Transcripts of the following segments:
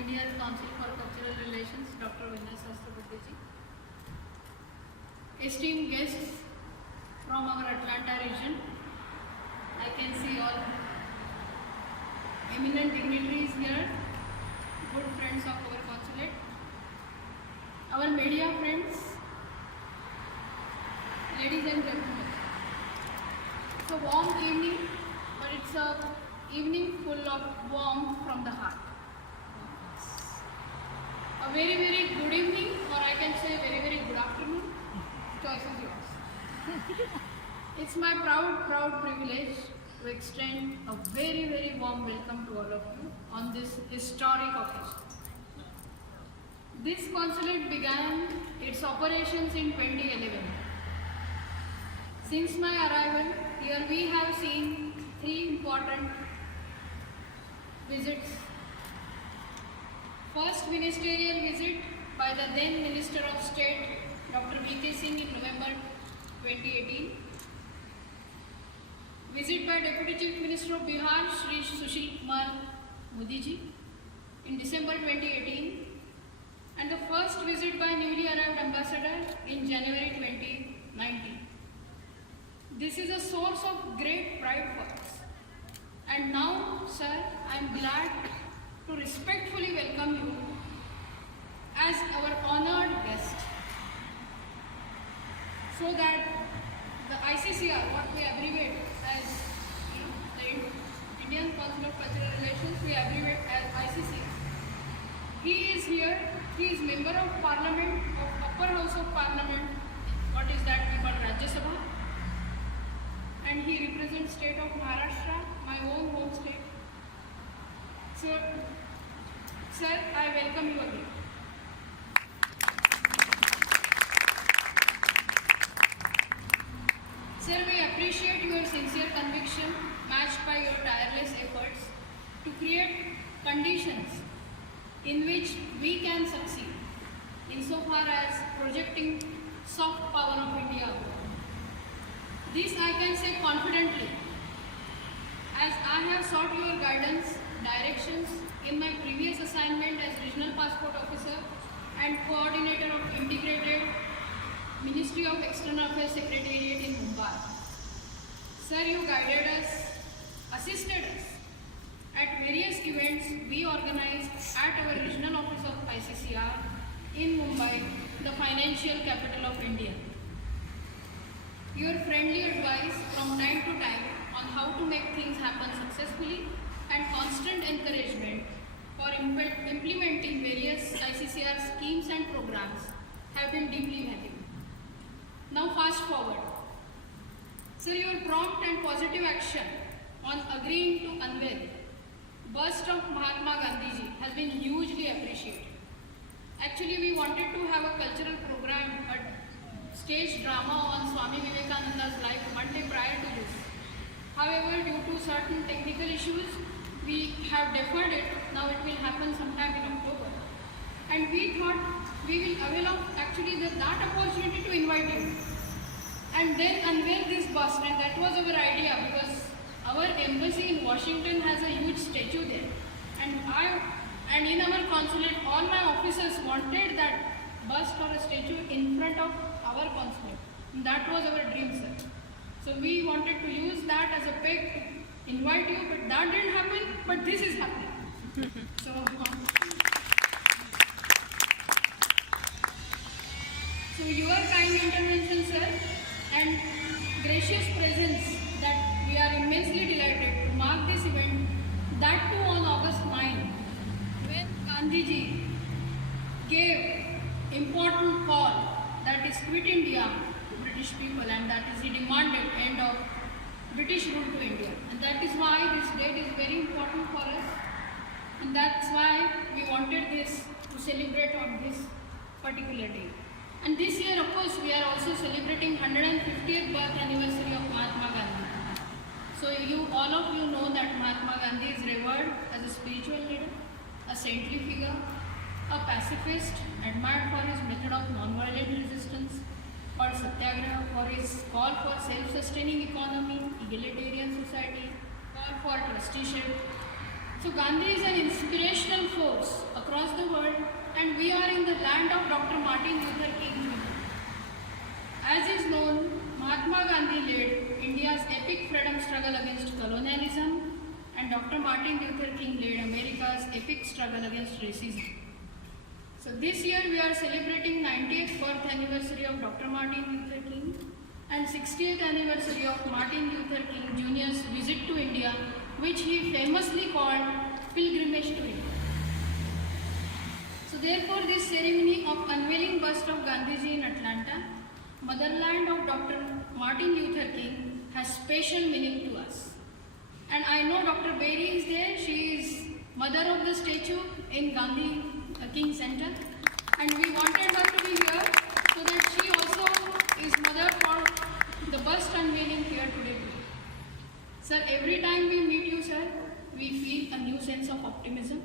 Indian Council for Cultural Relations, Dr. Vinay Sahasrabuddhe ji. Esteemed guests from our Atlanta region, I can see all eminent dignitaries here, good friends of our consulate, our media friends, ladies and gentlemen. It's a warm evening, but it's a evening full of warmth from the heart. A very, very good evening, or I can say very, very good afternoon. Choice is yours. It's my proud privilege to extend a very, very warm welcome to all of you on this historic occasion. This consulate began its operations in 2011. Since my arrival, here we have seen three important visits. First ministerial visit by the then Minister of State, Dr. V.K. Singh in November 2018. Visit by Deputy Chief Minister of Bihar, Shri Sushil Kumar Modi ji in December 2018. And the first visit by newly arrived ambassador in January 2019. This is a source of great pride for us. And now, sir, I am glad to respectfully welcome you as our honored guest, so that the ICCR, what we abbreviate as the Indian Council of Cultural Relations, we abbreviate as ICCR. He is here, he is member of Parliament, of Upper House of Parliament, what is that we call Rajya Sabha, and he represents state of Maharashtra, my own home state. So, sir, I welcome you again. Sir, we appreciate your sincere conviction matched by your tireless efforts to create conditions in which we can succeed insofar as projecting soft power of India. This I can say confidently, as I have sought your guidance, directions in my previous assignment as Regional Passport Officer and Coordinator of Integrated Ministry of External Affairs Secretariat in Mumbai. Sir, you guided us, assisted us at various events we organized at our Regional Office of ICCR in Mumbai, the financial capital of India. Your friendly advice from time to time on how to make things happen successfully and constant encouragement for implementing various ICCR schemes and programs have been deeply valuable. Now fast forward. Sir, your prompt and positive action on agreeing to unveil bust of Mahatma Gandhi ji has been hugely appreciated. Actually, we wanted to have a cultural program, a stage drama on Swami Vivekananda's life one day prior to this. However, due to certain technical issues, we have deferred it. Now it will happen sometime in October. And we thought we will avail of actually that opportunity to invite you and then unveil this bust. And that was our idea, because our embassy in Washington has a huge statue there. And in our consulate, all my officers wanted that bust or a statue in front of our consulate. And that was our dream, sir. So we wanted to use that as a peg to invite you, but that didn't happen, but this is happening. So your kind intervention, sir, and gracious presence, that we are immensely delighted to mark this event, that too on August 9, when Gandhiji gave important call, that is quit India to British people, and that is he demanded end of British rule to India. And that is why this date is very important for us, and that's why we wanted this to celebrate on this particular day. And this year, of course, we are also celebrating 150th birth anniversary of Mahatma Gandhi. So all of you know that Mahatma Gandhi is revered as a spiritual leader, a saintly figure, a pacifist, admired for his method of non-violent resistance, for satyagraha, for his call for self-sustaining economy, egalitarian society, call for trusteeship. So Gandhi is an inspirational force across struggle against colonialism, and Dr. Martin Luther King led America's epic struggle against racism. So this year we are celebrating 90th birth anniversary of Dr. Martin Luther King and 60th anniversary of Martin Luther King Jr.'s visit to India, which he famously called pilgrimage to India. So therefore this ceremony of unveiling bust of Gandhiji in Atlanta, motherland of Dr. Martin Luther King, has special meaning to us. And I know Dr. Berry is there. She is mother of the statue in Gandhi King Center, and we wanted her to be here so that she also is mother for the bust unveiling here today. Sir, every time we meet you, sir, we feel a new sense of optimism.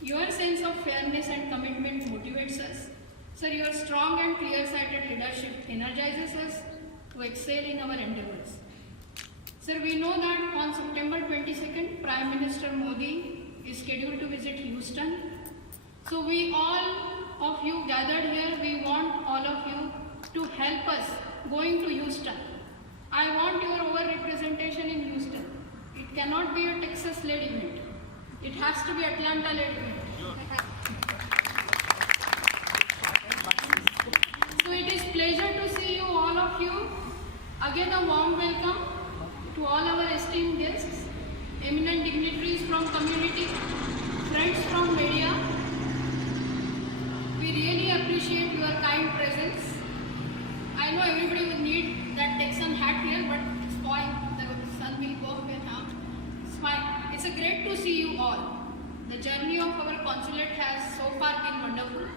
Your sense of fairness and commitment motivates us. Sir, your strong and clear-sighted leadership energizes us to excel in our endeavors. Sir, we know that on September 22nd, Prime Minister Modi is scheduled to visit Houston. So we all of you gathered here, we want all of you to help us going to Houston. I want your over-representation in Houston. It cannot be a Texas-led event. It has to be Atlanta-led event. So it is pleasure to see you, all of you. Again, a warm welcome to all our esteemed guests, eminent dignitaries from community, friends from media. We really appreciate your kind presence. I know everybody will need that Texan hat here, but it's fine. The sun will go away now. It's fine. It's great to see you all. The journey of our consulate has so far been wonderful.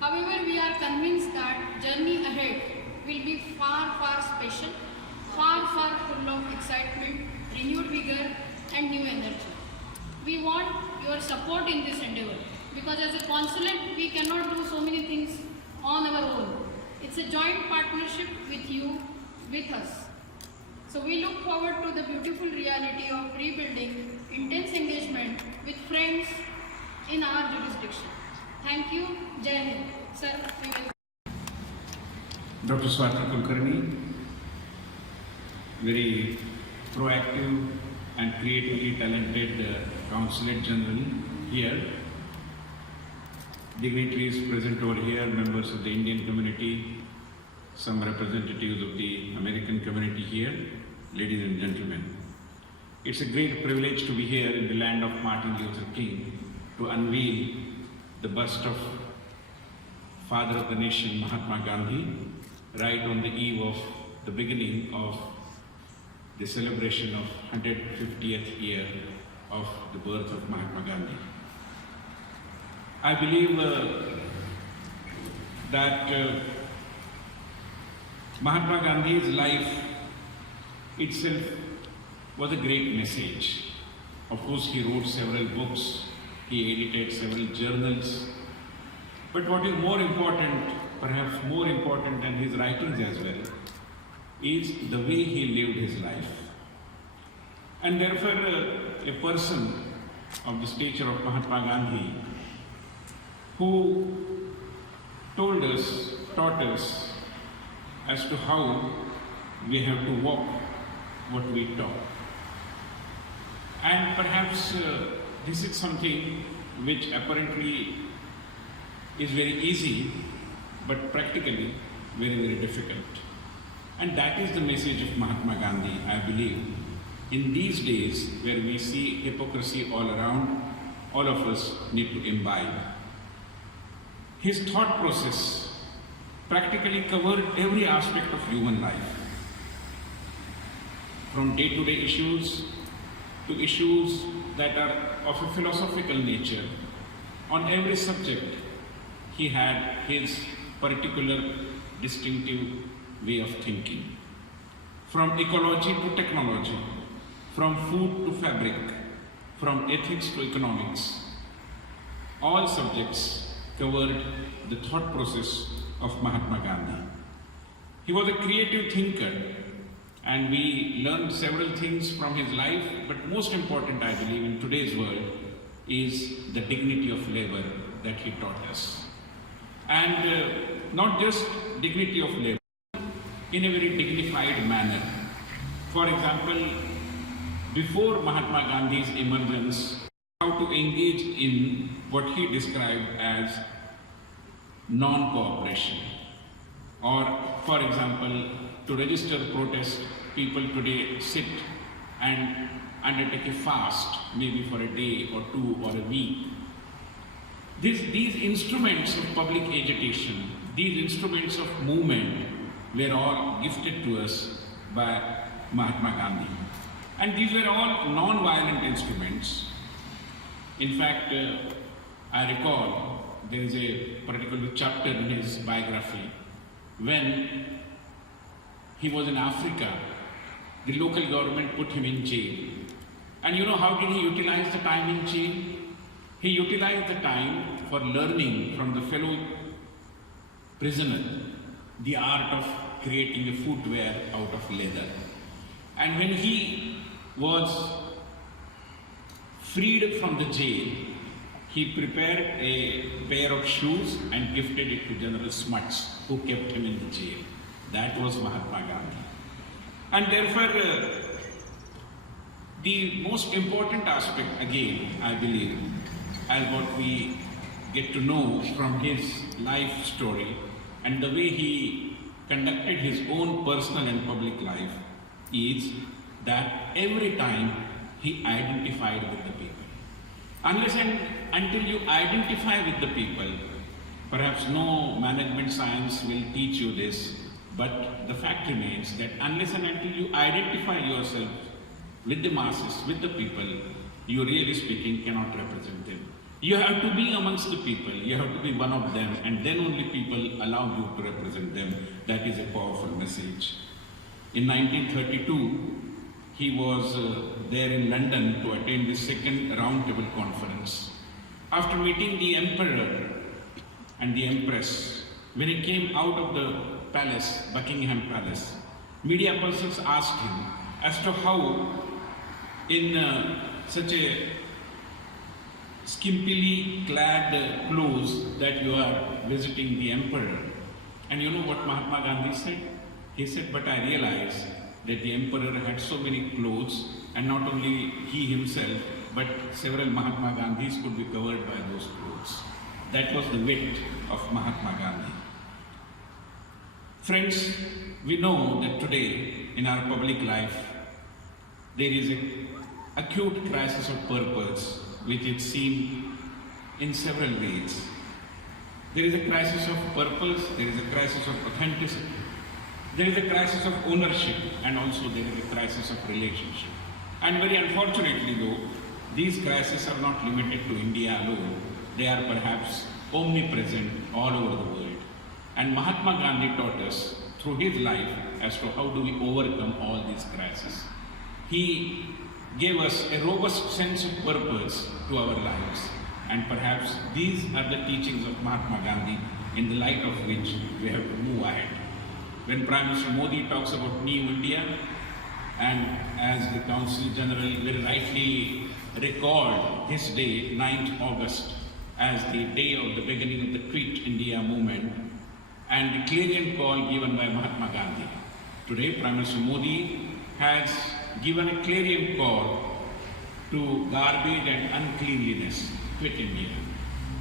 However, we are convinced that journey ahead will be far, far special, far, far full of excitement, renewed vigor and new energy. We want your support in this endeavor because as a consulate, we cannot do so many things on our own. It's a joint partnership with you, with us. So we look forward to the beautiful reality of rebuilding intense engagement with friends in our jurisdiction. Thank you. Jai Hind. Sir, we will. Dr. Swati Kulkarni, very proactive and creatively talented Consulate General here. Dignitaries present over here, members of the Indian community, some representatives of the American community here, ladies and gentlemen. It's a great privilege to be here in the land of Martin Luther King to unveil the bust of father of the nation, Mahatma Gandhi, right on the eve of the beginning of the celebration of 150th year of the birth of Mahatma Gandhi. I believe that Mahatma Gandhi's life itself was a great message. Of course, he wrote several books, he edited several journals, but what is more important, perhaps more important than his writings as well, is the way he lived his life. And therefore, a person of the stature of Mahatma Gandhi, who told us, taught us as to how we have to walk what we talk. And perhaps this is something which apparently is very easy, but practically very, very difficult. And that is the message of Mahatma Gandhi, I believe. In these days where we see hypocrisy all around, all of us need to imbibe. His thought process practically covered every aspect of human life, from day-to-day issues to issues that are of a philosophical nature. On every subject, he had his particular distinctive way of thinking. From ecology to technology, from food to fabric, from ethics to economics, all subjects covered the thought process of Mahatma Gandhi. He was a creative thinker, and we learned several things from his life, but most important, I believe, in today's world is the dignity of labor that he taught us. And not just dignity of labor, in a very dignified manner. For example, before Mahatma Gandhi's emergence, how to engage in what he described as non-cooperation. Or, for example, to register protest, people today sit and undertake a fast, maybe for a day or two or a week. These instruments of public agitation, these instruments of movement were all gifted to us by Mahatma Gandhi. And these were all non-violent instruments. In fact, I recall there is a particular chapter in his biography when he was in Africa, the local government put him in jail. And you know how did he utilize the time in jail? He utilized the time for learning from the fellow prisoner the art of creating a footwear out of leather. And when he was freed from the jail, he prepared a pair of shoes and gifted it to General Smuts, who kept him in the jail. That was Mahatma Gandhi. And therefore, the most important aspect, again, I believe, as what we get to know from his life story and the way he conducted his own personal and public life, is that every time he identified with the people. Unless and until you identify with the people, perhaps no management science will teach you this, but the fact remains that unless and until you identify yourself with the masses, with the people, you really speaking cannot represent them. You have to be amongst the people, you have to be one of them, and then only people allow you to represent them. That is a powerful message. In 1932, he was there in London to attend the second roundtable conference. After meeting the emperor and the empress, when he came out of the palace, Buckingham Palace, media persons asked him as to how in such a skimpily clad clothes that you are visiting the emperor. And you know what Mahatma Gandhi said? He said, but I realized that the emperor had so many clothes, and not only he himself, but several Mahatma Gandhis could be covered by those clothes. That was the wit of Mahatma Gandhi. Friends, we know that today in our public life, there is an acute crisis of purpose, which is seen in several ways. There is a crisis of purpose, there is a crisis of authenticity, there is a crisis of ownership, and also there is a crisis of relationship. And very unfortunately though, these crises are not limited to India alone. They are perhaps omnipresent all over the world. And Mahatma Gandhi taught us through his life as to how do we overcome all these crises. He gave us a robust sense of purpose to our lives. And perhaps these are the teachings of Mahatma Gandhi in the light of which we have to move ahead. When Prime Minister Modi talks about New India, and as the Consul General very rightly recalled this day, 9th August, as the day of the beginning of the Quit India movement, and the clarion call given by Mahatma Gandhi. Today, Prime Minister Modi has given a clarion call to garbage and uncleanliness, quit India,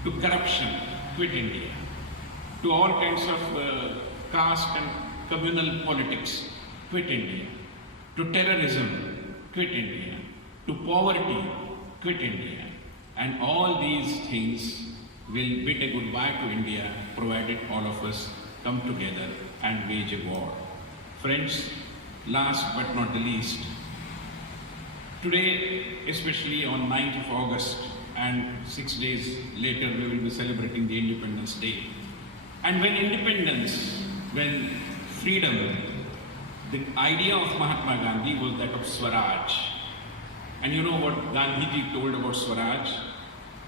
to corruption, quit India, to all kinds of caste and communal politics, quit India, to terrorism, quit India, to poverty, quit India. And all these things will bid a goodbye to India, provided all of us come together and wage a war. Friends, last but not the least, today, especially on 9th of August, and 6 days later we will be celebrating the Independence Day. And when independence, when freedom, the idea of Mahatma Gandhi was that of Swaraj. And you know what Gandhiji told about Swaraj?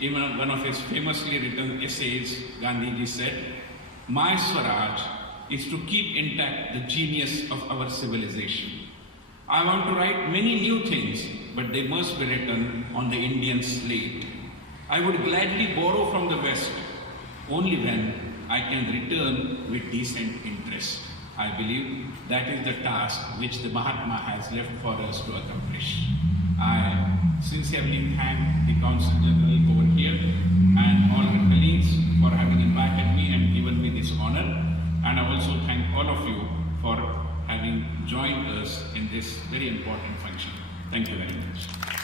In one of his famously written essays, Gandhiji said, "My Swaraj is to keep intact the genius of our civilization. I want to write many new things, but they must be written on the Indian slate. I would gladly borrow from the West only when I can return with decent interest." I believe that is the task which the Mahatma has left for us to accomplish. I sincerely thank the Consul General over here and all her colleagues for having invited me and given me this honor. And I also thank all of you for having joined us in this very important function. Thank you very much.